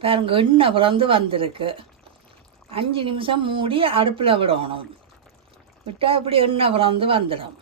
பாருங்க எண்ணெய் பிறந்து வந்திருக்கு. அஞ்சு நிமிஷம் மூடி அடுப்பில் விடணும். விட்டால் இப்படி எண்ணெய் பிறந்து வந்துடும்.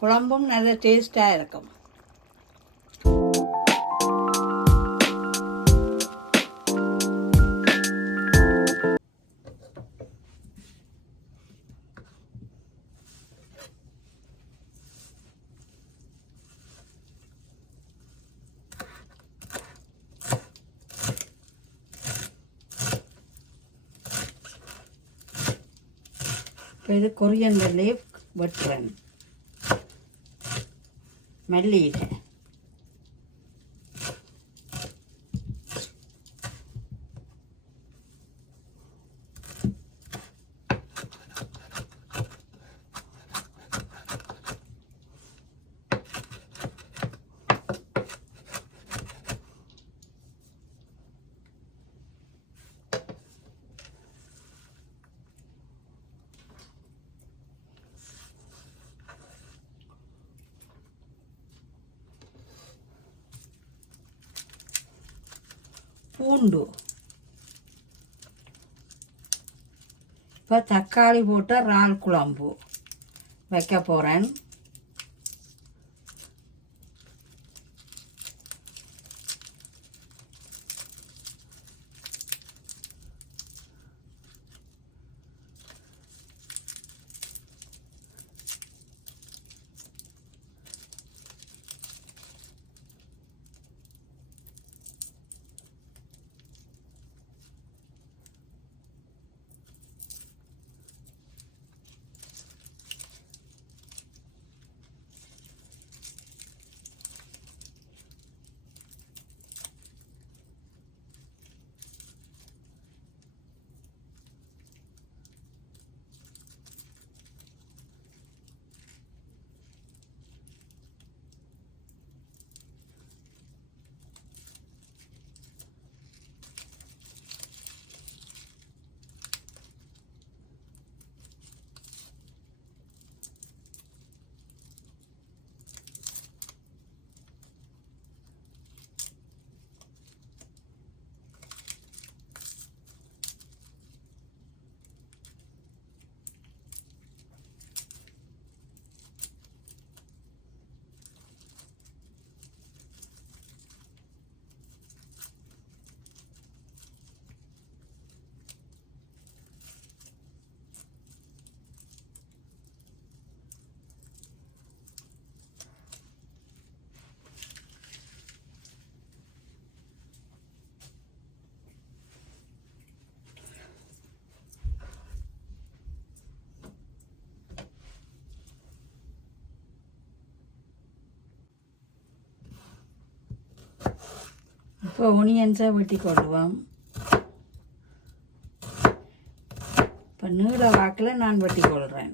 குழம்பும் நல்ல டேஸ்ட்டாக இருக்கும். இப்போ இது கொரியன் லீவ் வெட்டுறேன். மல்லியில் பூண்டு. இப்போ தக்காளி போட்ட இறால் குழம்பு வைக்க போகிறேன் இப்போ ஒனியன்ஸை வெட்டி கொள்வோம் இப்போ நீள வாக்கில் நான் வெட்டி கொள்கிறேன்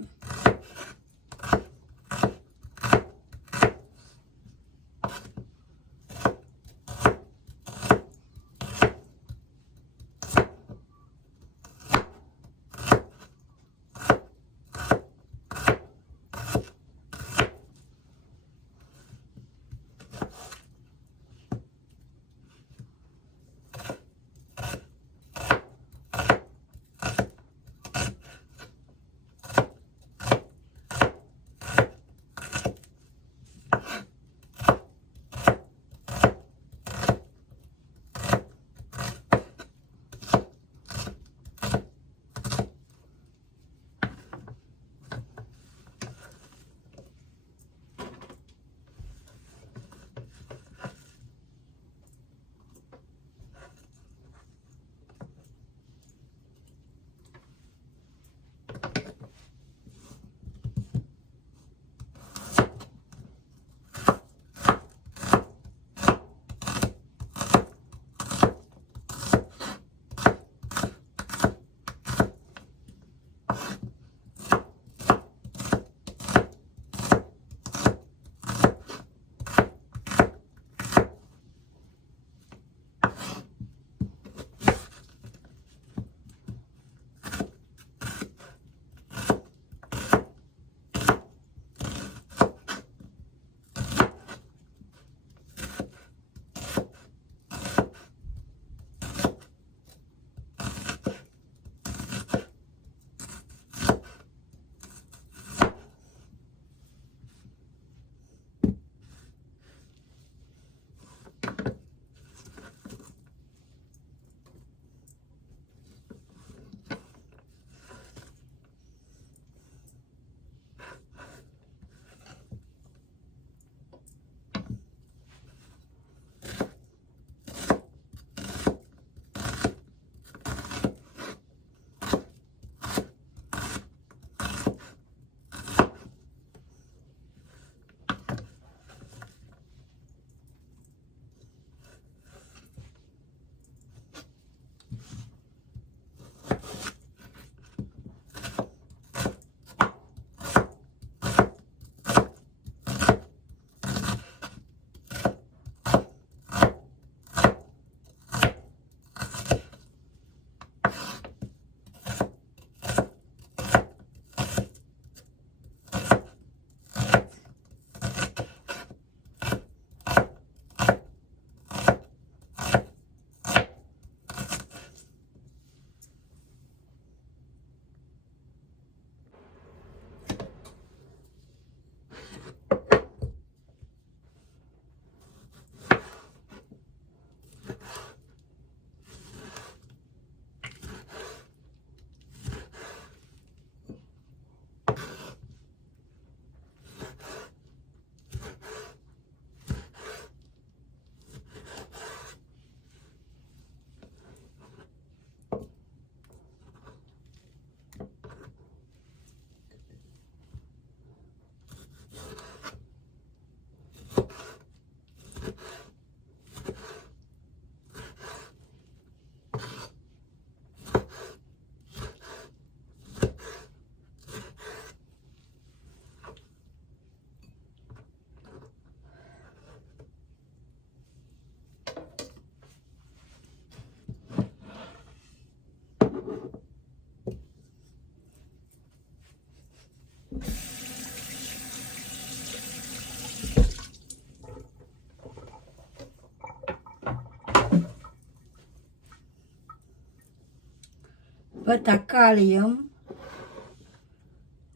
இப்போ தக்காளியும்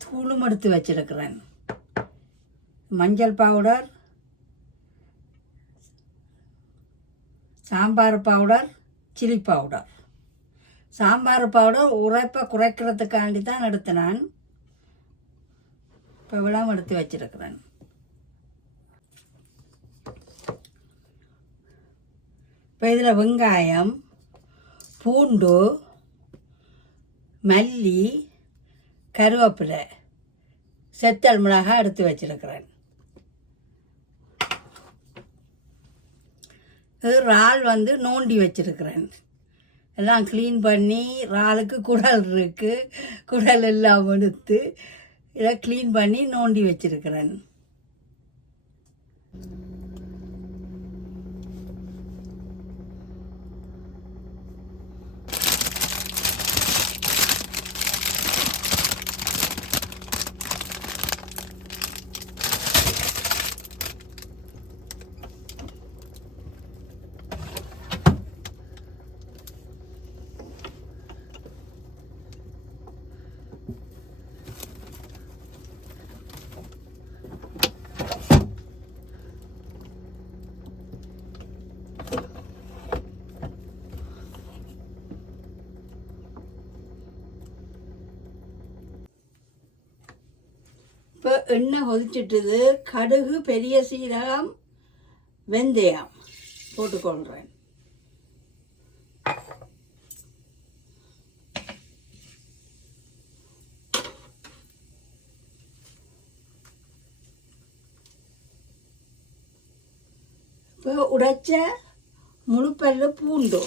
தூளும் எடுத்து வச்சிருக்கிறேன். மஞ்சள் powder sambar powder chilli powder. Sambar powder உரைப்பை குறைக்கிறதுக்காண்டி தான் எடுத்து நான் இப்போ விழாம எடுத்து வச்சிருக்கிறேன். இப்போ இதில் வெங்காயம் பூண்டு மல்லி கருவேப்பிலை செத்தல் மிளகாய் எடுத்து வச்சிருக்கிறேன். இது இறால் வந்து நோண்டி வச்சிருக்கிறேன். எல்லாம் க்ளீன் பண்ணி இறாலுக்கு குடல் இருக்குது குடல் எல்லாம் எடுத்து இதை க்ளீன் பண்ணி நோண்டி வச்சிருக்கிறேன் இப்போ எண்ணெய் கொதிச்சிட்டுது. கடுகு பெரிய சீரகம் வெந்தயம் போட்டுக்கொள்கிறேன் இப்போ உடைச்ச முழுப்பல்லு பூண்டு.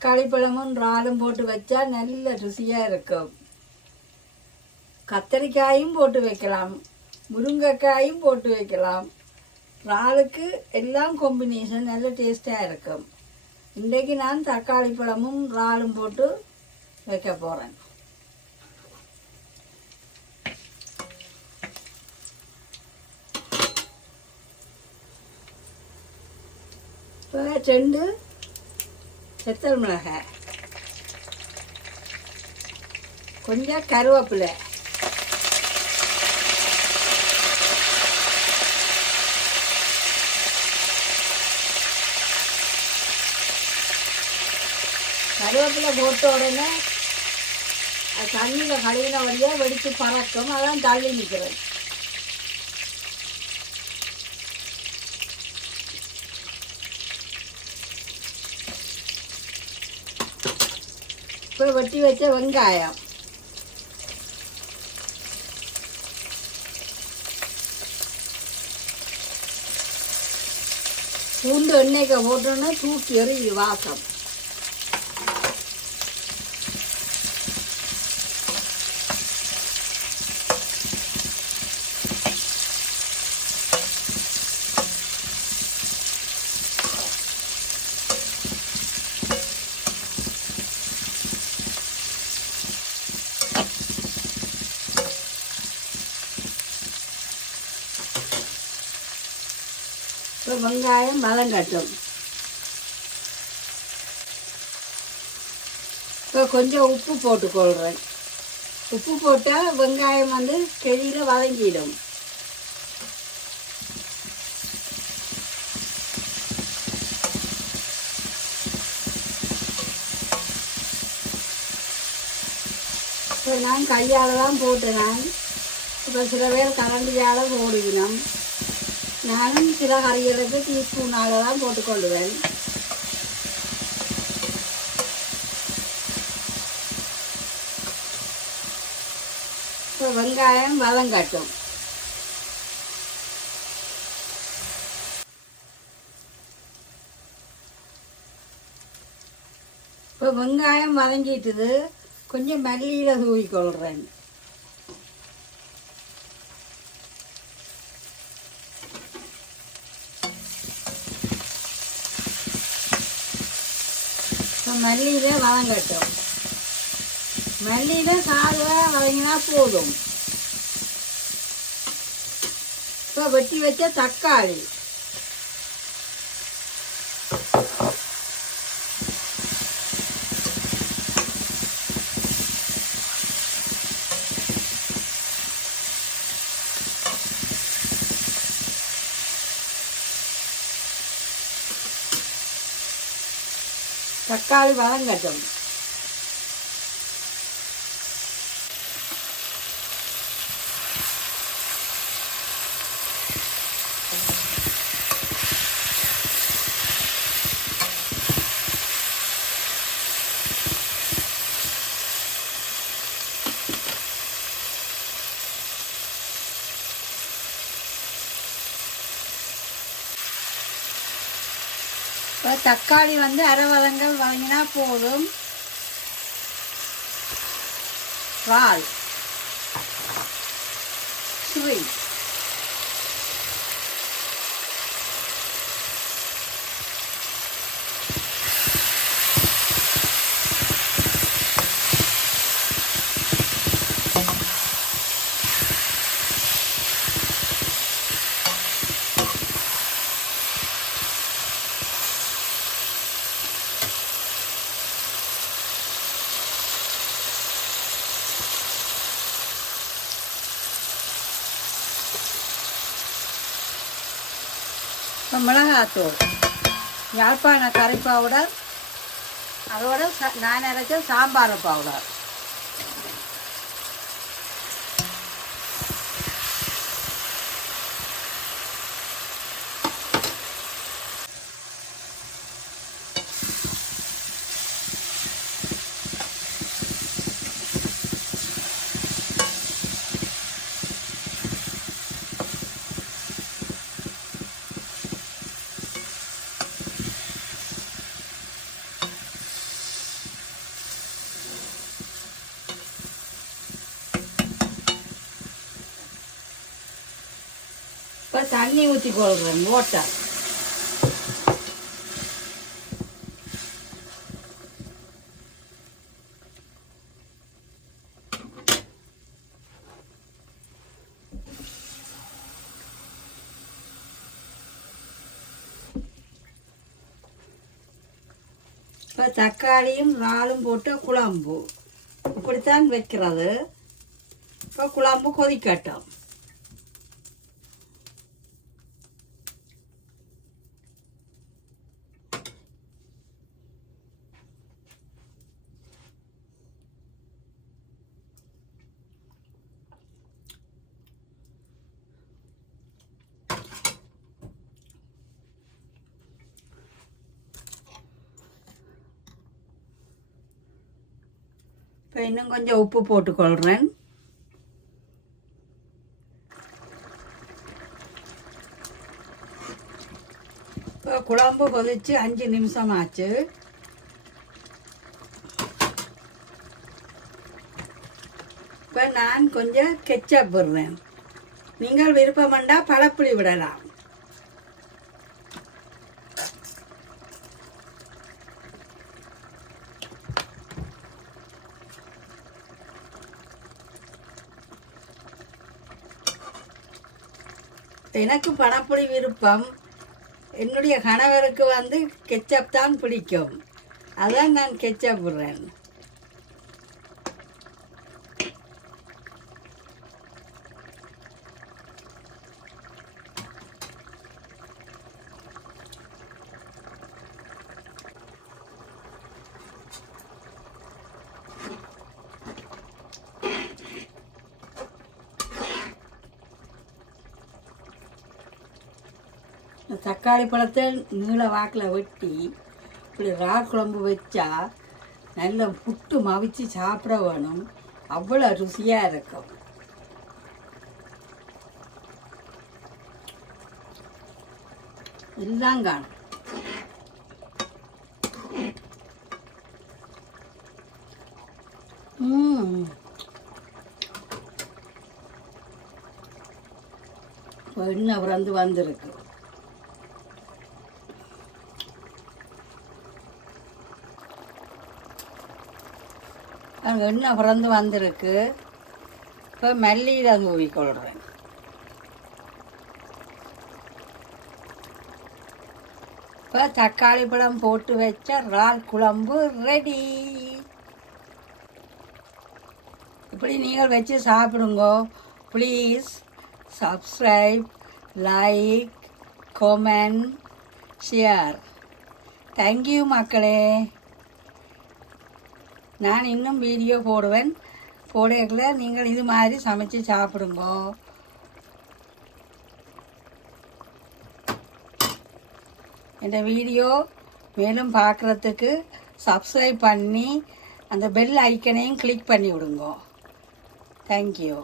தக்காளி பழமும் இறாலும் போட்டு வச்சா நல்ல ருசியாக இருக்கும். கத்தரிக்காயும் போட்டு வைக்கலாம். முருங்கைக்காயும் போட்டு வைக்கலாம். இறாலுக்கு எல்லாம் காம்பினேஷன் நல்ல டேஸ்டாக இருக்கும். இன்றைக்கு நான் தக்காளி பழமும் இறாலும் போட்டு வைக்க போகிறேன் இப்போ ரெண்டு செத்தல் மிளகாய் கொஞ்சம் கருவேப்பிலை. கருவேப்பிலை போட்ட உடனே தண்ணியில் கழுவின வழியாக வெடித்து பறக்கும். அதான் தள்ளி நிற்கிறது இப்போ வெட்டி வச்ச வெங்காயம் பூண்டு எண்ணெய்க்கு போட்டோன்னா தூக்கி எறியுது வாசம் இப்போ வெங்காயம் வதங்கட்டும் இப்போ கொஞ்சம் உப்பு போட்டுக்கொள்கிறேன் உப்பு போட்டால் வெங்காயம் வந்து செடியில் வதங்கிடும். இப்போ நான் கையால் தான் போட்டேன் நான். இப்போ சில பேர் கரண்டியால் போடுகிறோம் நானும் சில கறிகளுக்கு டீஸ்பூன் அளவு தான் போட்டுக்கொள்ளுவேன் இப்போ வெங்காயம் வதங்கட்டும் இப்போ வெங்காயம் வதங்கிட்டுது கொஞ்சம் மல்லியில் தூவிக்கொள்கிறேன் மல்லியில் வதங்கட்டும் மல்லியில் சாதுவாக வதங்கினா போதும். இப்போ வெட்டி வச்ச தக்காளி. தக்காளி வதங்கட்டும் இப்போ தக்காளி வந்து அரை வதங்கள் வதங்கினா போதும். வால் சுவை இப்போ மிளகாத்தூள் யாழ்ப்பாண கறி பவுடர் அதோட ச- நான் அரைச்ச சாம்பார் பவுடர். இப்போ தண்ணி ஊற்றி கொள்கிறேன் ஓட்டர் இப்போ தக்காளியும் இறாலும் போட்டு குழம்பு. இப்படித்தான் வைக்கிறது. இப்போ குழம்பு கொதிக்கட்டும். இப்போ இன்னும் கொஞ்சம் உப்பு போட்டுக்கொள்கிறேன் இப்போ குழம்பு கொதிச்சு அஞ்சு நிமிஷம் ஆச்சு. இப்போ நான் கொஞ்சம் கெச்சப் விடுறேன் நீங்கள் விருப்பமண்டா பழப்புளி விடலாம். எனக்கு பணப்புடி விருப்பம். என்னுடைய கணவருக்கு வந்து கெச்சப் தான் பிடிக்கும். அதான் நான் கெச்சப் விடுறேன் தக்காளி பழத்தை நீள வாக்கில் வெட்டி இப்படி ரா குழம்பு வச்சா நல்ல புட்டு மவிச்சு சாப்பிட வேணும். அவ்வளோ ருசியாக இருக்கும். இதுதான் காணும். ம் எண்ணெய் பிறந்து வந்திருக்கு. நாங்கள் எண்ணெய் பிறந்து வந்திருக்கு? இப்போ மல்லியில் தூவிக்கொள்கிறேன் இப்போ தக்காளி பழம் போட்டு வச்ச ரால் குழம்பு ரெடி இப்படி நீங்கள் வச்சு சாப்பிடுங்க. Please subscribe like comment share thank you மக்களே. நான் இன்னும் வீடியோ போடுவேன். போடல நீங்கள் இது மாதிரி சமைச்சு சாப்பிடுங்க. இந்த வீடியோ மேலும் பார்க்குறதுக்கு சப்ஸ்கிரைப் பண்ணி அந்த பெல் ஐக்கனையும் கிளிக் பண்ணி விடுங்க தேங்க்யூ